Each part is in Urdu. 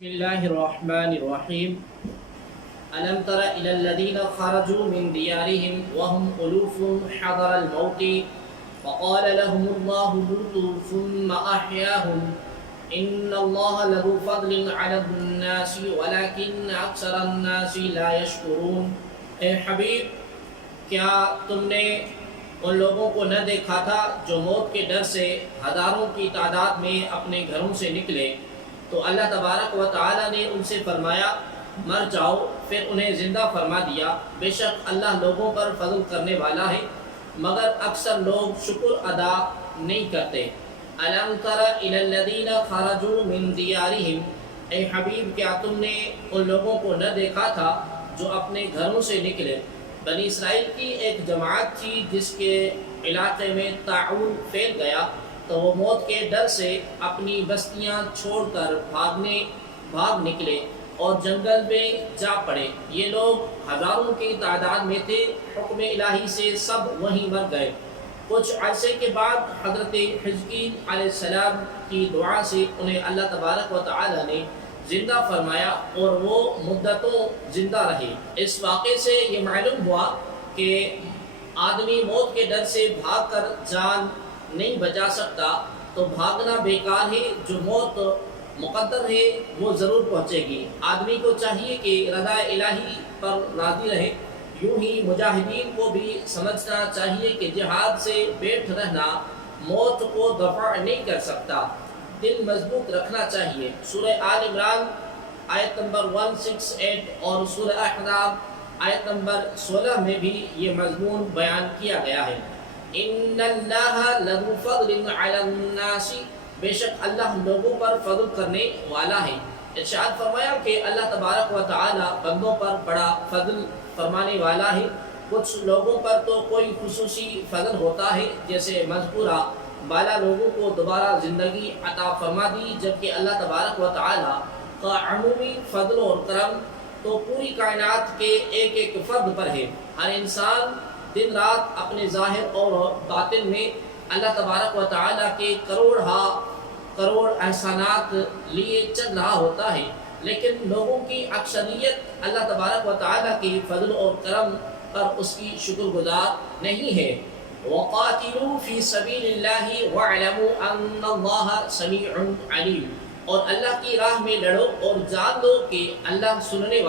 بسم الله الرحمن الرحيم. ألم تر إلى الذين خرجوا من ديارهم وهم ألوف حذر الموت فقال لهم الله موتوا ثم أحياهم إن الله لذو فضل على الناس ولكن أكثر الناس لا يشكرون. اے حبیب، کیا تم نے ان لوگوں کو نہ دیکھا تھا جو موت کے ڈر سے ہزاروں کی تعداد میں اپنے گھروں سے نکلے؟ تو اللہ تبارک و تعالی نے ان سے فرمایا مر جاؤ، پھر انہیں زندہ فرما دیا۔ بے شک اللہ لوگوں پر فضل کرنے والا ہے، مگر اکثر لوگ شکر ادا نہیں کرتے۔ الم تر الی الذین خرجوا من دیارہم، اے حبیب کیا تم نے ان لوگوں کو نہ دیکھا تھا جو اپنے گھروں سے نکلے؟ بنی اسرائیل کی ایک جماعت تھی جس کے علاقے میں طاعون پھیل گیا، تو وہ موت کے ڈر سے اپنی بستیاں چھوڑ کر بھاگ نکلے اور جنگل میں جا پڑے۔ یہ لوگ ہزاروں کی تعداد میں تھے، حکم الہی سے سب وہیں مر گئے۔ کچھ عرصے کے بعد حضرت حزقیل علیہ السلام کی دعا سے انہیں اللہ تبارک و تعالی نے زندہ فرمایا اور وہ مدتوں زندہ رہے۔ اس واقعے سے یہ معلوم ہوا کہ آدمی موت کے ڈر سے بھاگ کر جان نہیں بچا سکتا تو بھاگنا بیکار ہے۔ جو موت مقدر ہے وہ ضرور پہنچے گی۔ آدمی کو چاہیے کہ رضا الہی پر راضی رہے۔ یوں ہی مجاہدین کو بھی سمجھنا چاہیے کہ جہاد سے بیٹھ رہنا موت کو دفع نہیں کر سکتا، دل مضبوط رکھنا چاہیے۔ سورہ آل عمران آیت نمبر 168 اور سورہ احزاب آیت نمبر 16 میں بھی یہ مضمون بیان کیا گیا ہے۔ ان اللہ لذو فضل علی الناس، بے شک اللہ لوگوں پر فضل کرنے والا ہے۔ ارشاد فرمایا کہ اللہ تبارک و تعالی بندوں پر بڑا فضل فرمانے والا ہے۔ کچھ لوگوں پر تو کوئی خصوصی فضل ہوتا ہے، جیسے مذکورہ بالا لوگوں کو دوبارہ زندگی عطا فرما دی، جبکہ اللہ تبارک و تعالی کا عمومی فضل اور کرم تو پوری کائنات کے ایک ایک فرد پر ہے۔ ہر انسان دن رات اپنے ظاہر اور باطن میں اللہ تبارک و تعالی کے کروڑ احسانات لیے چل رہا ہوتا ہے، لیکن لوگوں کی اکثریت اللہ تبارک و تعالی کے فضل اور کرم پر اس کی شکر گزار نہیں ہے۔ وَقَاتِلُوا فِي سَبِيلِ اللَّهِ وَاعْلَمُوا أَنَّ اللَّهَ سَمِيعٌ عَلِيمٌ، اور اللہ کی راہ میں لڑو اور جان لو کہ اللہ سننے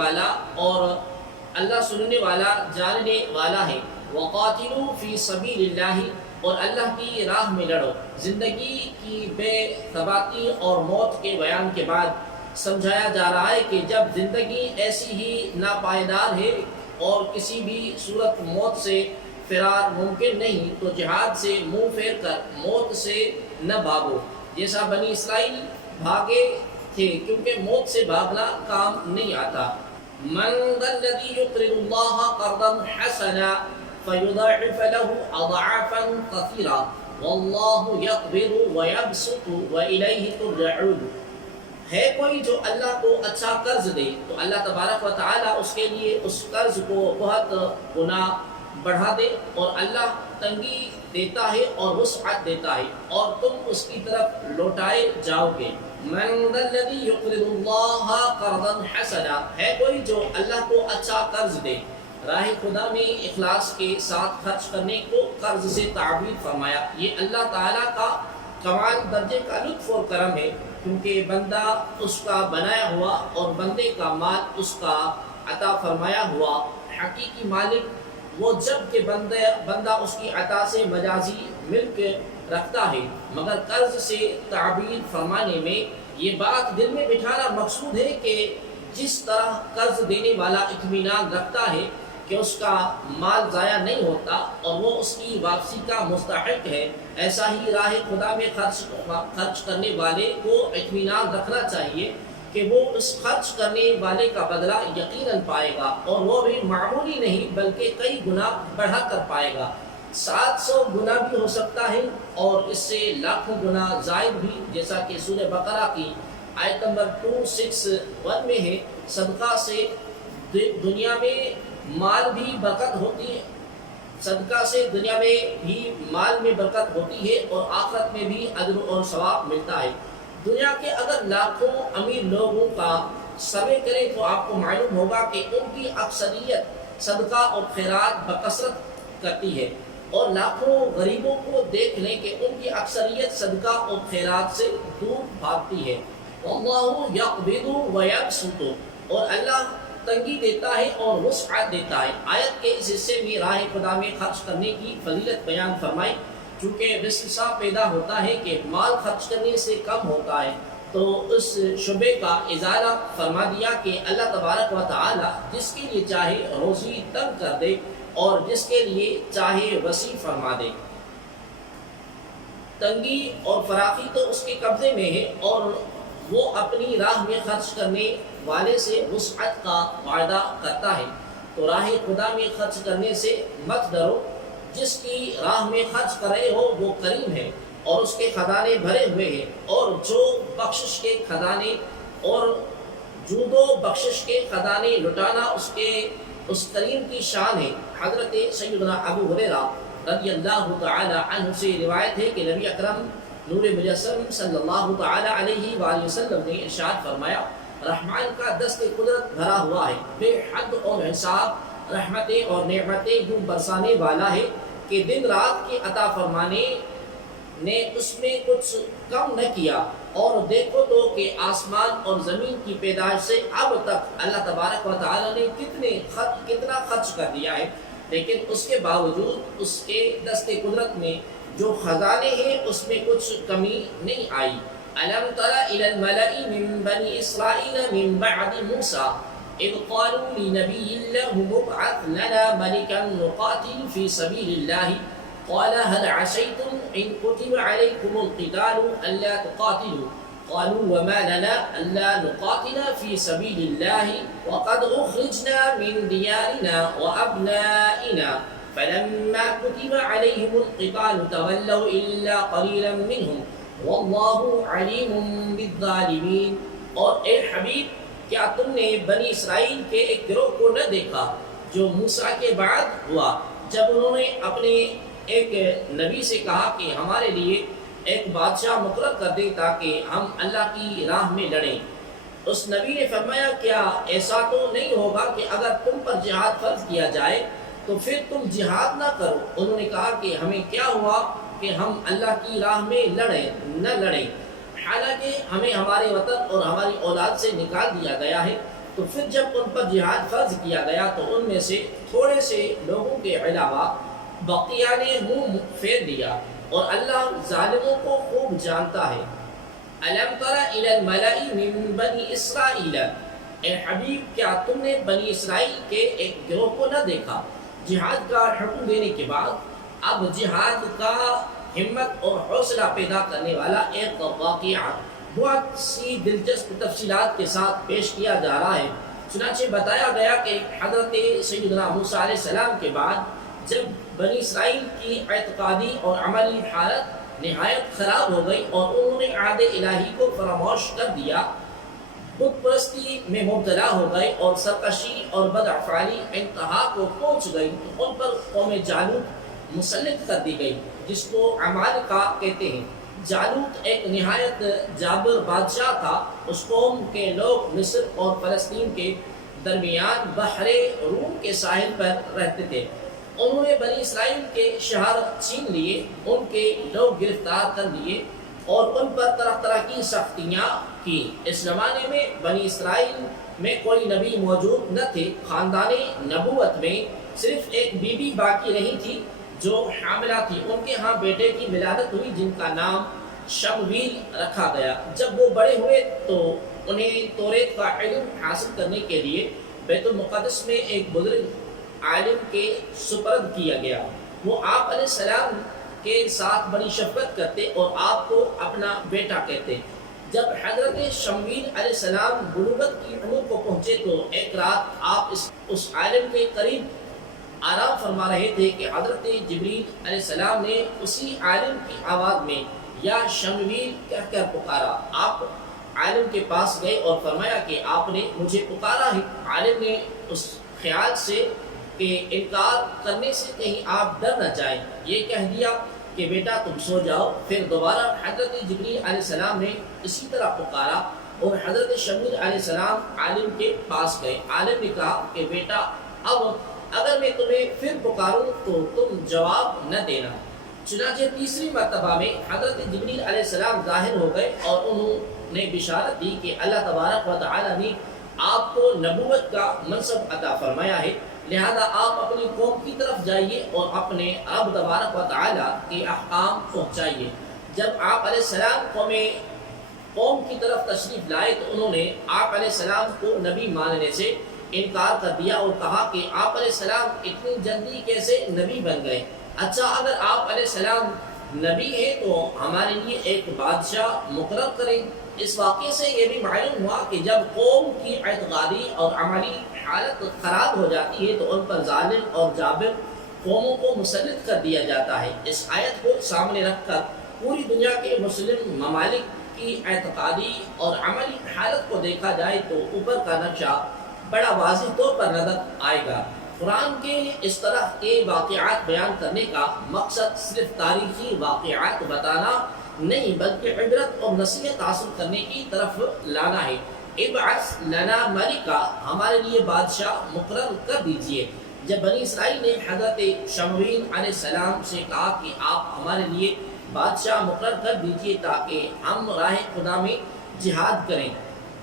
والا جاننے والا ہے۔ وَقَاتِلُوا فِي سَبِيلِ اللَّهِ، اور اللہ کی راہ میں لڑو۔ زندگی کی بے ثباتی اور موت کے بیان کے بعد سمجھایا جا رہا ہے کہ جب زندگی ایسی ہی ناپائیدار ہے اور کسی بھی صورت موت سے فرار ممکن نہیں، تو جہاد سے منہ پھیر کر موت سے نہ بھاگو، جیسا بنی اسرائیل بھاگے تھے، کیونکہ موت سے بھاگنا کام نہیں آتا۔ من ذا الذی یقرض اللہ قرضا حسنا فیضاعف له اضعافا کثیرا واللہ یقبض ویبسط والیہ ترجعون، ہے کوئی جو اللہ کو اچھا قرض دے تو اللہ تبارک و تعالی اس کے لیے اس قرض کو بہت گنا بڑھا دے، اور اللہ تنگی دیتا ہے اور وسعت دیتا ہے اور تم اس کی طرف لوٹائے جاؤ گے۔ من ذا الذی یقرض اللہ قرضا حسنا، ہے کوئی جو اللہ کو اچھا قرض دے۔ راہ خدا میں اخلاص کے ساتھ خرچ کرنے کو قرض سے تعبیر فرمایا۔ یہ اللہ تعالیٰ کا کمال درجے کا لطف اور کرم ہے، کیونکہ بندہ اس کا بنایا ہوا اور بندے کا مال اس کا عطا فرمایا ہوا حقیقی مالک وہ جب کہ بندہ اس کی عطا سے مجازی ملک رکھتا ہے، مگر قرض سے تعبیر فرمانے میں یہ بات دل میں بٹھانا مقصود ہے کہ جس طرح قرض دینے والا اطمینان رکھتا ہے کہ اس کا مال ضائع نہیں ہوتا اور وہ اس کی واپسی کا مستحق ہے، ایسا ہی راہ خدا میں خرچ کرنے والے کو اطمینان رکھنا چاہیے کہ وہ اس خرچ کرنے والے کا بدلہ یقیناً پائے گا، اور وہ بھی معمولی نہیں بلکہ کئی گنا بڑھا کر پائے گا۔ 700 گنا بھی ہو سکتا ہے اور اس سے لاکھوں گنا زائد بھی، جیسا کہ سورہ بقرہ کی آیت نمبر 261 میں ہے۔ صدقہ سے دنیا میں مال بھی برکت ہوتی ہے، صدقہ سے دنیا میں بھی مال میں برکت ہوتی ہے اور آخرت میں بھی اجر اور ثواب ملتا ہے۔ دنیا کے اگر لاکھوں امیر لوگوں کا سروے کریں تو آپ کو معلوم ہوگا کہ ان کی اکثریت صدقہ اور خیرات بکثرت کرتی ہے، اور لاکھوں غریبوں کو دیکھ لیں کہ ان کی اکثریت صدقہ اور خیرات سے دور بھاگتی ہے۔ واللہ یقبض ویبسط، اور اللہ تنگی دیتا ہے اور وسعت دیتا ہے۔ آیت کے اس حصے میں راہ خدا میں خرچ کرنے کی فضیلت بیان فرمائی، چونکہ وسوسہ پیدا ہوتا ہے کہ مال خرچ کرنے سے کم ہوتا ہے، تو اس شبے کا ازالہ فرما دیا کہ اللہ تبارک و تعالی جس کے لیے چاہے روزی تنگ کر دے اور جس کے لیے چاہے وسیع فرما دے۔ تنگی اور فراخی تو اس کے قبضے میں ہے، اور وہ اپنی راہ میں خرچ کرنے والے سے وسعت کا وعدہ کرتا ہے۔ تو راہ خدا میں خرچ کرنے سے مت ڈرو، جس کی راہ میں خرچ کر رہے ہو وہ کریم ہے اور اس کے خزانے بھرے ہوئے ہیں، اور جو بخشش کے خزانے اور جود و بخشش کے خزانے لٹانا اس کریم کی شان ہے۔ حضرت سیدنا ابو ہریرہ رضی اللہ تعالی عنہ سے روایت ہے کہ نبی اکرم نور مجسم صلی اللہ تعالی علیہ وآلہ وسلم نے ارشاد فرمایا، رحمان کا دست قدرت بھرا ہوا ہے، بے حد اور حساب رحمتیں اور نعمتیں یوں برسانے والا ہے کہ دن رات کی عطا فرمانے نے اس میں کچھ کم نہ کیا۔ اور دیکھو تو کہ آسمان اور زمین کی پیدائش سے اب تک اللہ تبارک و تعالی نے کتنا خرچ کر دیا ہے، لیکن اس کے باوجود اس کے دست قدرت میں جو خزانے ہیں اس میں کچھ کمی نہیں آئی۔ ألم تر إلى الملأ من بني إسرائيل من بعد موسى إذ قالوا لنبي له مبعث لنا ملكا نقاتل في سبيل الله قال هل عسيتم إن كتب عليكم القتال ألا تقاتلوا قالوا وما لنا ألا نقاتل في سبيل الله وقد أخرجنا من ديارنا وأبنائنا فلما كتب عليهم القتال تولوا إلا قليلا منهم واللہ علیم بالظالمین۔ اور اے حبیب، کیا تم نے بنی اسرائیل کے ایک گروہ کو نہ دیکھا جو موسیٰ کے بعد ہوا، جب انہوں نے اپنے ایک نبی سے کہا کہ ہمارے لیے ایک بادشاہ مقرر کر دے تاکہ ہم اللہ کی راہ میں لڑیں۔ اس نبی نے فرمایا، کیا ایسا تو نہیں ہوگا کہ اگر تم پر جہاد فرض کیا جائے تو پھر تم جہاد نہ کرو؟ انہوں نے کہا کہ ہمیں کیا ہوا کہ ہم اللہ کی راہ میں نہ لڑیں، حالانکہ ہمیں ہمارے وطن اور ہماری اولاد سے نکال دیا گیا ہے۔ تو پھر جب ان پر جہاد فرض کیا گیا تو ان میں سے تھوڑے سے لوگوں کے علاوہ بقیہ نے منہ پھیر دیا، اور اللہ ظالموں کو خوب جانتا ہے۔ أَلَمْ تَرَ إِلَى الْمَلَإِ مِن بَنِي إِسْرَائِيلَ، اے حبیب، کیا تم نے بنی اسرائیل کے ایک گروہ کو نہ دیکھا؟ جہاد کا حکم دینے کے بعد اب جہاد کا ہمت اور حوصلہ پیدا کرنے والا ایک واقعہ بہت سی دلچسپ تفصیلات کے ساتھ پیش کیا جا رہا ہے۔ چنانچہ بتایا گیا کہ حضرت سیدنا موسیٰ علیہ السلام کے بعد جب بنی اسرائیل کی اعتقادی اور عملی حالت نہایت خراب ہو گئی اور انہوں نے عہد الہی کو فراموش کر دیا، بت پرستی میں مبتلا ہو گئے اور سرکشی اور بدعفعالی انتہا کو پہنچ گئی، تو ان پر قوم جالوت مسلط کر دی گئی، جس کو عمالقہ کہتے ہیں۔ جالوت ایک نہایت جابر بادشاہ تھا۔ اس قوم کے لوگ مصر اور فلسطین کے درمیان بحر روم کے ساحل پر رہتے تھے۔ انہوں نے بنی اسرائیل کے شہر چھین لیے، ان کے لوگ گرفتار کر لیے اور ان پر طرح طرح کی سختیاں کی۔ اس زمانے میں بنی اسرائیل میں کوئی نبی موجود نہ تھے۔ خاندان نبوت میں صرف ایک بی بی باقی نہیں تھی جو حاملہ تھی۔ ان کے ہاں بیٹے کی ولادت ہوئی جن کا نام شمویل رکھا گیا۔ جب وہ بڑے ہوئے تو انہیں توریت کا علم حاصل کرنے کے لیے بیت المقدس میں ایک بزرگ عالم کے سپرد کیا گیا۔ وہ آپ علیہ السلام کے ساتھ بڑی شفقت کرتے اور آپ کو اپنا بیٹا کہتے۔ جب حضرت شمویل علیہ السلام بلوغت کی عمر کو پہنچے تو ایک رات آپ اس عالم کے قریب آرام فرما رہے تھے کہ حضرت جبریل علیہ السلام نے اسی عالم کی آواز میں یا شمویل کہہ کر پکارا۔ آپ عالم کے پاس گئے اور فرمایا کہ آپ نے مجھے پکارا ہے۔ عالم نے اس خیال سے کہ انکار کرنے سے کہیں آپ ڈر نہ جائیں یہ کہہ دیا کہ بیٹا تم سو جاؤ. پھر دوبارہ حضرت جبریل علیہ السلام نے اسی طرح پکارا اور حضرت شمیل علیہ السلام عالم کے پاس گئے. عالم نے کہا کہ بیٹا اب اگر میں تمہیں پھر پکاروں تو تم جواب نہ دینا. چنانچہ تیسری مرتبہ میں حضرت جبریل علیہ السلام ظاہر ہو گئے اور انہوں نے بشارت دی کہ اللہ تبارک و تعالی نے آپ کو نبوت کا منصب عطا فرمایا ہے، لہذا آپ اپنی قوم کی طرف جائیے اور اپنے رب تبارک و تعالی کے احکام پہنچائیے. جب آپ علیہ السلام قوم کی طرف تشریف لائے تو انہوں نے آپ علیہ السلام کو نبی ماننے سے انکار کر دیا اور کہا کہ آپ علیہ السلام اتنی جلدی کیسے نبی بن گئے؟ اچھا اگر آپ علیہ السلام نبی ہیں تو ہمارے لیے ایک بادشاہ مقرر کریں. اس واقعے سے یہ بھی معلوم ہوا کہ جب قوم کی اعتقادی اور عملی حالت خراب ہو جاتی ہے تو ان پر ظالم اور جابر قوموں کو مسلط کر دیا جاتا ہے. اس آیت کو سامنے رکھ کر پوری دنیا کے مسلم ممالک کی اعتقادی اور عملی حالت کو دیکھا جائے تو اوپر کا نقشہ بڑا واضح طور پر نظر آئے گا. قرآن کے اس طرح کے واقعات بیان کرنے کا مقصد صرف تاریخی واقعات بتانا نہیں بلکہ عبرت اور نصیحت حاصل کرنے کی طرف لانا ہے. ابعث لنا ملکا، ہمارے لیے بادشاہ مقرر کر دیجئے. جب بنی اسرائیل نے حضرت شمویل علیہ السلام سے کہا کہ آپ ہمارے لیے بادشاہ مقرر کر دیجئے تاکہ ہم راہ خدا میں جہاد کریں،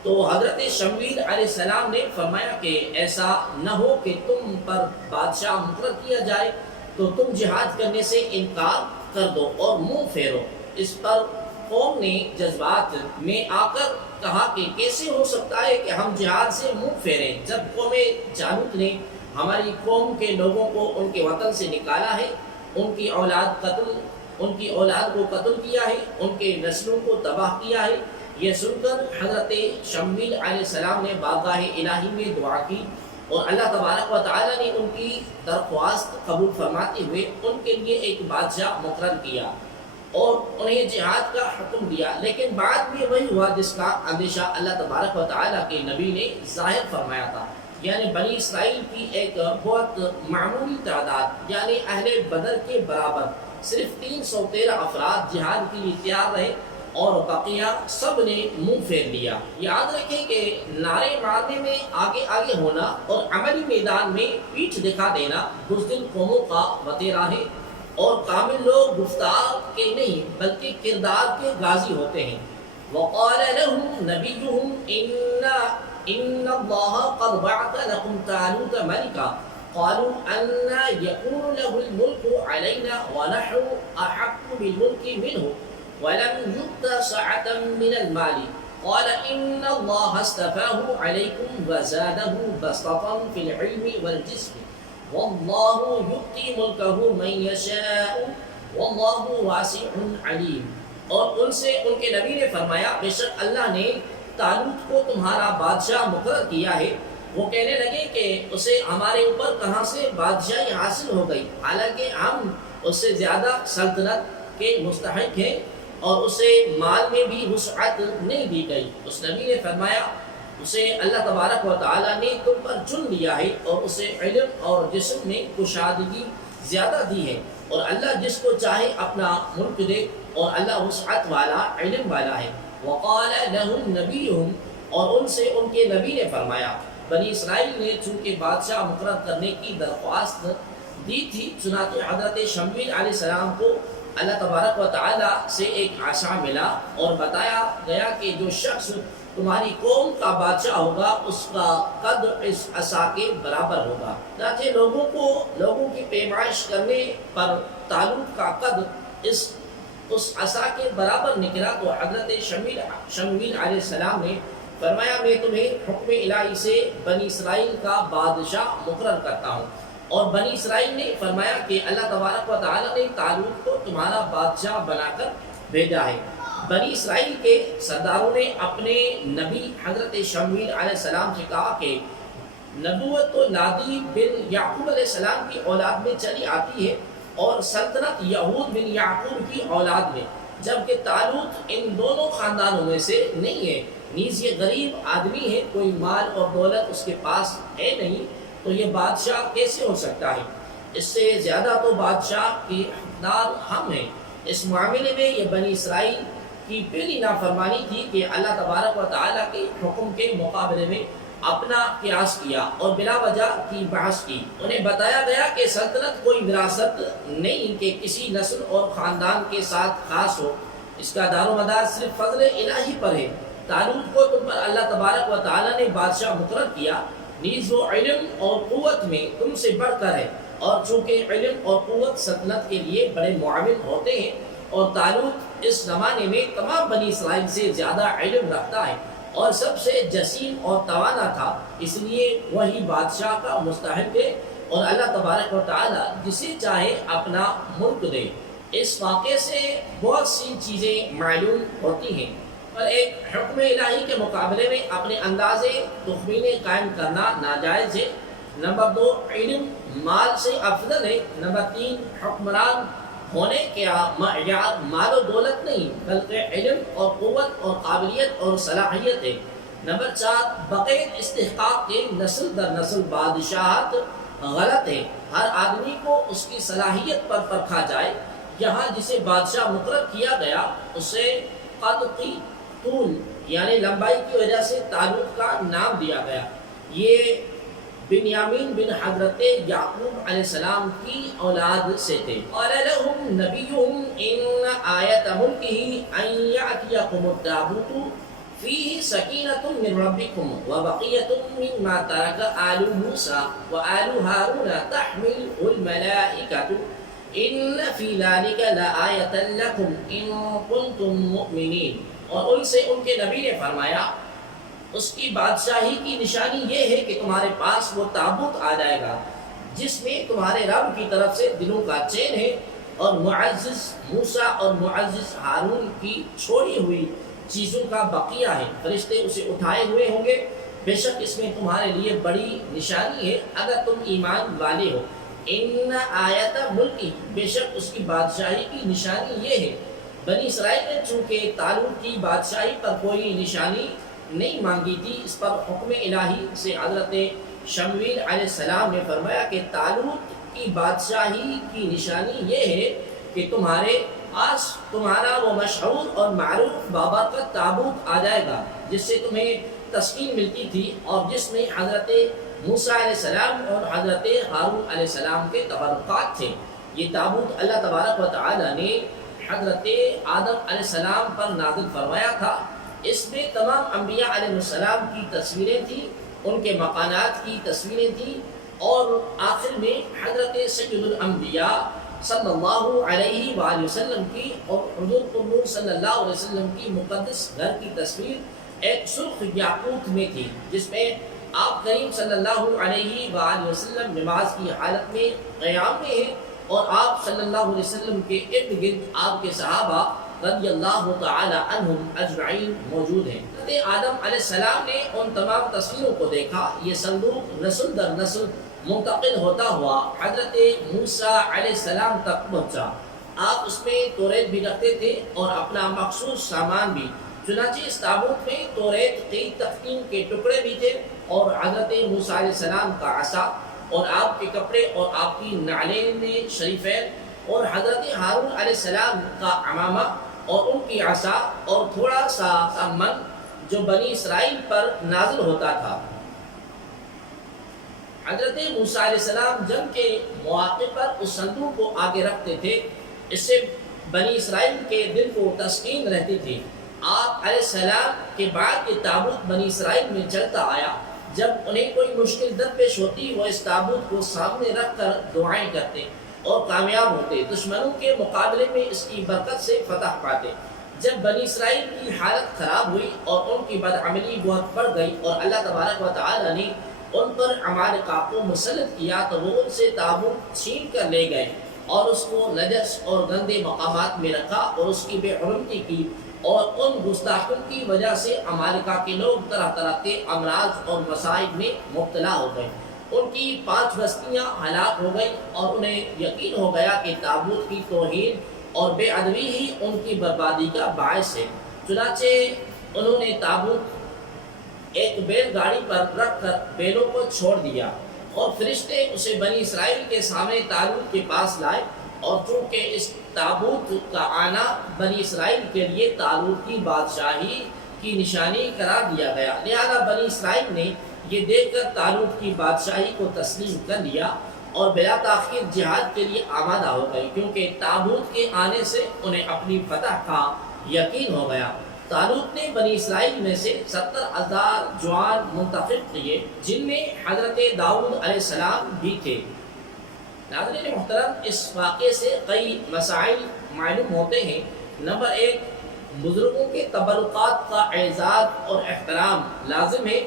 تو حضرت شمویل علیہ السلام نے فرمایا کہ ایسا نہ ہو کہ تم پر بادشاہ مقرر کیا جائے تو تم جہاد کرنے سے انکار کر دو اور منہ پھیرو. اس پر قوم نے جذبات میں آ کر کہا کہ کیسے ہو سکتا ہے کہ ہم جہاد سے منہ پھیریں جب قوم جالوت نے ہماری قوم کے لوگوں کو ان کے وطن سے نکالا ہے، ان کی اولاد کو قتل کیا ہے، ان کے نسلوں کو تباہ کیا ہے. یہ سن کر حضرت شمویل علیہ السلام نے بارگاہ الہی میں دعا کی اور اللہ تبارک و تعالی نے ان کی درخواست قبول فرماتے ہوئے ان کے لیے ایک بادشاہ مقرر کیا اور انہیں جہاد کا حکم دیا. لیکن بعد میں وہی ہوا جس کا اندیشہ اللہ تبارک و تعالی کے نبی نے ظاہر فرمایا تھا، یعنی بنی اسرائیل کی ایک بہت معمولی تعداد یعنی اہل بدر کے برابر صرف 313 افراد جہاد کے لیے تیار رہے اور بقیہ سب نے منہ پھیر لیا. یاد رکھیں کہ نعرے مارنے میں آگے آگے ہونا اور عملی میدان میں پیٹھ دکھا دینا بزدل قوموں کا وتیرہ ہے اور کامل لوگ گفتار کے نہیں بلکہ کردار کے غازی ہوتے ہیں. وقال لهم نبيهم ان الله قد بعث لكم طالوت ملكا قالوا ان يكون له الملك علينا ونحن احق بالملك منه ولم يؤت سعة من المال قال ان الله اصطفاه عليكم وزاده بسطة في العلم والجسم والله يؤتي ملكه من يشاء والله واسع عليم. اور ان سے ان کے نبی نے فرمایا بے شک اللہ نے طالوت کو تمہارا بادشاہ مقرر کیا ہے. وہ کہنے لگے کہ اسے ہمارے اوپر کہاں سے بادشاہی حاصل ہو گئی، حالانکہ ہم اس سے زیادہ سلطنت کے مستحق ہیں اور اسے مال میں بھی وسعت نہیں دی گئی. اس نبی نے فرمایا اسے اللہ تبارک و تعالی نے تم پر چن لیا ہے اور اسے علم اور جسم میں کشادگی زیادہ دی ہے اور اللہ جس کو چاہے اپنا ملک دے اور اللہ وسعت والا علم والا ہے. وقال لهم نبيهم، اور ان سے ان کے نبی نے فرمایا بنی اسرائیل نے چونکہ بادشاہ مقرر کرنے کی درخواست دی تھی، چنانچہ حضرت شمویل علیہ السلام کو اللہ تبارک و تعالی سے ایک عصا ملا اور بتایا گیا کہ جو شخص تمہاری قوم کا بادشاہ ہوگا اس کا قد اس عصا کے برابر ہوگا. چنانچہ لوگوں کی پیمائش کرنے پر طالوت کا قد اس عصا کے برابر نکلا تو حضرت شمویل علیہ السلام نے فرمایا میں تمہیں حکم الہی سے بنی اسرائیل کا بادشاہ مقرر کرتا ہوں. اور بنی اسرائیل نے فرمایا کہ اللہ تبارک و تعالی نے طالوت کو تمہارا بادشاہ بنا کر بھیجا ہے. بنی اسرائیل کے سرداروں نے اپنے نبی حضرت شمویل علیہ السلام سے کہا کہ نبوت تو لادی بن یعقوب علیہ السلام کی اولاد میں چلی آتی ہے اور سلطنت یہود بن یعقوب کی اولاد میں، جبکہ طالوت ان دونوں خاندانوں میں سے نہیں ہے، نیز یہ غریب آدمی ہے، کوئی مال اور دولت اس کے پاس ہے نہیں، تو یہ بادشاہ کیسے ہو سکتا ہے؟ اس سے زیادہ تو بادشاہ کی حقدار ہم ہیں. اس معاملے میں یہ بنی اسرائیل کی پہلی نافرمانی تھی کہ اللہ تبارک و تعالیٰ کے حکم کے مقابلے میں اپنا قیاس کیا اور بلا وجہ کی بحث کی۔ انہیں بتایا گیا کہ سلطنت کوئی وراثت نہیں کہ کسی نسل اور خاندان کے ساتھ خاص ہو، اس کا دار و مدار صرف فضل الہی پر ہے۔ طالوت کو تم پر اللہ تبارک و تعالیٰ نے بادشاہ مقرر کیا، نیز وہ علم اور قوت میں تم سے بڑھ کر ہے، اور چونکہ علم اور قوت سلطنت کے لیے بڑے معاون ہوتے ہیں، اور طالوت اس زمانے میں تمام بنی اسرائیل سے زیادہ علم رکھتا ہے اور سب سے جسیم اور توانا تھا، اس لیے وہی بادشاہ کا مستحق ہے، اور اللہ تبارک و تعالیٰ جسے چاہے اپنا ملک دے۔ اس واقعے سے بہت سی چیزیں معلوم ہوتی ہیں، پر ایک حکم الہی کے مقابلے میں اپنے اندازے تخمینے قائم کرنا ناجائز ہے۔ نمبر 2، علم مال سے افضل ہے۔ نمبر 3، حکمران ہونے کا معیار مال و دولت نہیں بلکہ علم اور قوت اور قابلیت اور صلاحیت ہے۔ نمبر 4، بغیر استحقاق کے نسل در نسل بادشاہت غلط ہے۔ ہر آدمی کو اس کی صلاحیت پر پرکھا جائے۔ یہاں جسے بادشاہ مقرر کیا گیا اسے قد کی طول یعنی لمبائی کی وجہ سے طالوت کا نام دیا گیا۔ یہ بنیامین بن حضرت یعقوب علیہ السلام کی اولاد سے تھے۔ قال لهم نبیهم ان آیت ملکہ ان یأتیکم التابوت فیہ سکینۃ من ربکم وبقیۃ مما ترک آل موسیٰ وآل ہارون تحملہ الملائکۃ ان فی ذلک لآیۃ لکم ان کنتم مؤمنین۔ اور ان سے ان کے نبی نے فرمایا اس کی بادشاہی کی نشانی یہ ہے کہ تمہارے پاس وہ تابوت آ جائے گا جس میں تمہارے رب کی طرف سے دلوں کا چین ہے، اور معزز موسیٰ اور معزز ہارون کی چھوڑی ہوئی چیزوں کا بقیہ ہے، فرشتے اسے اٹھائے ہوئے ہوں گے۔ بے شک اس میں تمہارے لیے بڑی نشانی ہے اگر تم ایمان والے ہو۔ ان آیت ملکی، بے شک اس کی بادشاہی کی نشانی یہ ہے۔ بنی اسرائیل نے چونکہ طالوت کی بادشاہی پر کوئی نشانی نہیں مانگی تھی، اس پر حکم الہی سے حضرت شمویل علیہ السلام نے فرمایا کہ طالوت کی بادشاہی کی نشانی یہ ہے کہ تمہارے پاس تمہارا وہ مشہور اور معروف بابرکت تابوت آ جائے گا جس سے تمہیں تسکین ملتی تھی، اور جس میں حضرت موسیٰ علیہ السلام اور حضرت ہارون علیہ السلام کے تبرکات تھے۔ یہ تابوت اللہ تبارک و تعالیٰ نے حضرت آدم علیہ السلام پر نازل فرمایا تھا۔ اس میں تمام انبیاء علیہ السلام کی تصویریں تھیں، ان کے مکانات کی تصویریں تھیں، اور آخر میں حضرت سید الانبیاء صلی اللہ علیہ وآلہ وسلم کی اور حضور قرون صلی اللہ علیہ وسلم کی مقدس گھر کی تصویر ایک سرخ یاقوت میں تھی، جس میں آپ کریم صلی اللہ علیہ وآلہ وسلم نماز کی حالت میں قیام میں ہیں، اور آپ صلی اللہ علیہ وسلم کے ارد گرد آپ کے صحابہ رضی اللہ تعالی عنہم اجمعین موجود ہیں۔ حضرت آدم علیہ السلام نے ان تمام تصویروں کو دیکھا۔ یہ صندوق نسل در نسل منتقل ہوتا ہوا حضرت موسیٰ علیہ السلام تک پہنچا۔ آپ اس میں توریت بھی رکھتے تھے اور اپنا مخصوص سامان بھی۔ چنانچہ اس تابوت میں توریت کے تختیم کے ٹکڑے بھی تھے، اور حضرت موسیٰ علیہ السلام کا عصا، اور آپ کے کپڑے اور آپ کی نعلین شریفین، اور حضرت ہارون علیہ السلام کا عمامہ اور ان کی عصا، اور تھوڑا سا من جو بنی اسرائیل پر نازل ہوتا تھا۔ حضرت موسیٰ علیہ السلام جنگ کے مواقع پر اس صندوق کو آگے رکھتے تھے، اس سے بنی اسرائیل کے دل کو تسکین رہتی تھی۔ آپ علیہ السلام کے بعد یہ تابوت بنی اسرائیل میں چلتا آیا۔ جب انہیں کوئی مشکل درپیش ہوتی وہ اس تابوت کو سامنے رکھ کر دعائیں کرتے اور کامیاب ہوتے، دشمنوں کے مقابلے میں اس کی برکت سے فتح پاتے۔ جب بنی اسرائیل کی حالت خراب ہوئی اور ان کی بدعملی بہت بڑھ گئی اور اللہ تبارک و تعالی نے ان پر عمالقہ کو مسلط کیا، تو وہ ان سے تابوت چھین کر لے گئے اور اس کو نجس اور گندے مقامات میں رکھا اور اس کی بے حرمتی کی، اور ان گستاخوں کی وجہ سے عمالقہ کے لوگ طرح طرح کے امراض اور مصائب میں مبتلا ہو گئے۔ ان کی 5 بستیاں ہلاک ہو گئیں، اور انہیں یقین ہو گیا کہ تابوت کی توہین اور بے ادبی ہی ان کی بربادی کا باعث ہے۔ چنانچہ انہوں نے تابوت ایک بیل گاڑی پر رکھ کر بیلوں کو چھوڑ دیا، اور فرشتے اسے بنی اسرائیل کے سامنے طالوت کے پاس لائے، اور چونکہ اس تابوت کا آنا بنی اسرائیل کے لیے طالوت کی بادشاہی کی نشانی قرار دیا گیا، لہذا بنی اسرائیل نے یہ دیکھ کر طالوت کی بادشاہی کو تسلیم کر لیا اور بلا تاخیر جہاد کے لیے آمادہ ہو گئے، کیونکہ تابوت کے آنے سے انہیں اپنی فتح کا یقین ہو گیا۔ طالوت نے بنی اسرائیل میں سے 70,000 جوان منتخب کیے، جن میں حضرت داؤد علیہ السلام بھی تھے۔ ناظرین محترم، اس واقعے سے کئی مسائل معلوم ہوتے ہیں۔ نمبر 1، بزرگوں کے تبرکات کا اعزاز اور احترام لازم ہے،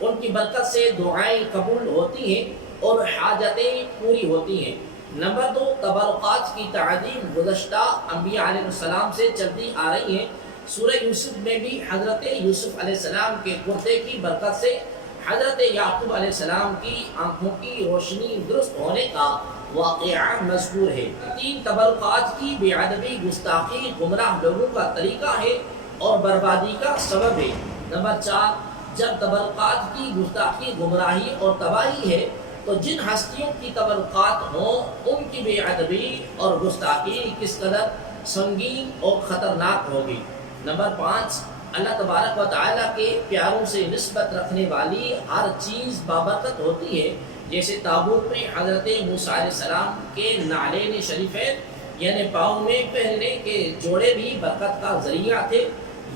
ان کی برکت سے دعائیں قبول ہوتی ہیں اور حاجتیں پوری ہوتی ہیں۔ نمبر 2، تبرکات کی تعظیم گزشتہ انبیاء علیہ السلام سے چلتی آ رہی ہیں۔ سورہ یوسف میں بھی حضرت یوسف علیہ السلام کے کردے کی برکت سے حضرت یعقوب علیہ السلام کی آنکھوں کی روشنی درست ہونے کا واقعہ مذکور ہے۔ 3، تبرکات کی بے ادبی گستاخی گمراہ لوگوں کا طریقہ ہے اور بربادی کا سبب ہے۔ نمبر 4، جب تبرکات کی گستاخی گمراہی اور تباہی ہے تو جن ہستیوں کی تبرکات ہوں ان کی بے ادبی اور گستاخی کس قدر سنگین اور خطرناک ہوگی۔ نمبر 5، اللہ تبارک و تعالیٰ کے پیاروں سے نسبت رکھنے والی ہر چیز بابرکت ہوتی ہے، جیسے تابوت میں حضرت موسیٰ علیہ السلام کے نعلین شریفین یعنی پاؤں میں پہننے کے جوڑے بھی برکت کا ذریعہ تھے۔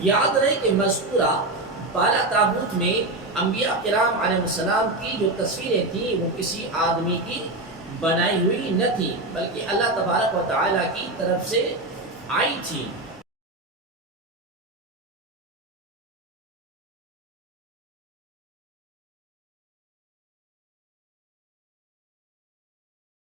یاد رہے کہ مذکورہ بالا تابوت میں انبیاء کرام علیہ السلام کی جو تصویریں تھیں وہ کسی آدمی کی بنائی ہوئی نہ تھیں، بلکہ اللہ تبارک و تعالیٰ کی طرف سے آئی تھیں۔